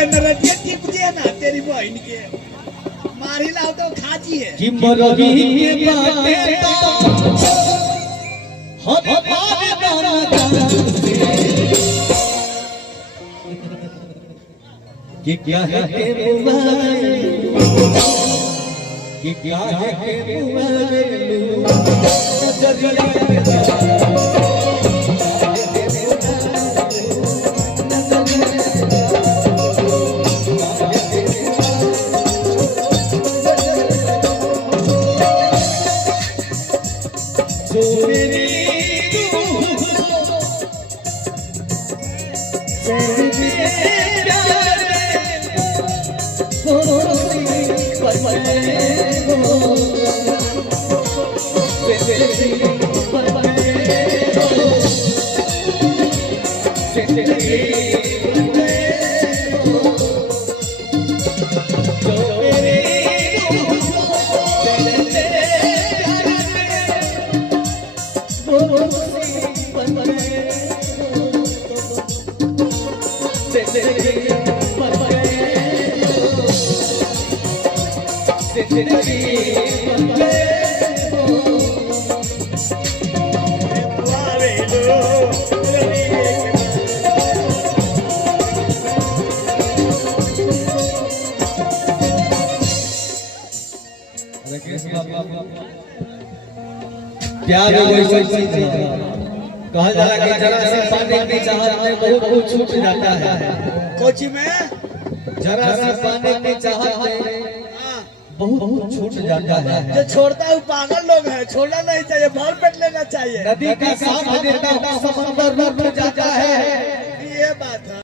के नरदिया टिप दिया ना तेरी बहन के मारी लाओ तो खाजी है कि मरही के बाटे तो हद पार दाना कि क्या है के मुबारे कि क्या है के मुबारे प्यार वैसे कहा जा रहा है कि जरा से पाने की चाहत में बहुत छूट जाता है कोची में जरा से पाने की चाहत में बहुत छूट जाता है जो छोड़ता है पागल लोग है छोड़ना नहीं चाहिए भर पेट लेना चाहिए नदी का साथ देता हुआ समंदर रुक जाता है ये बात है।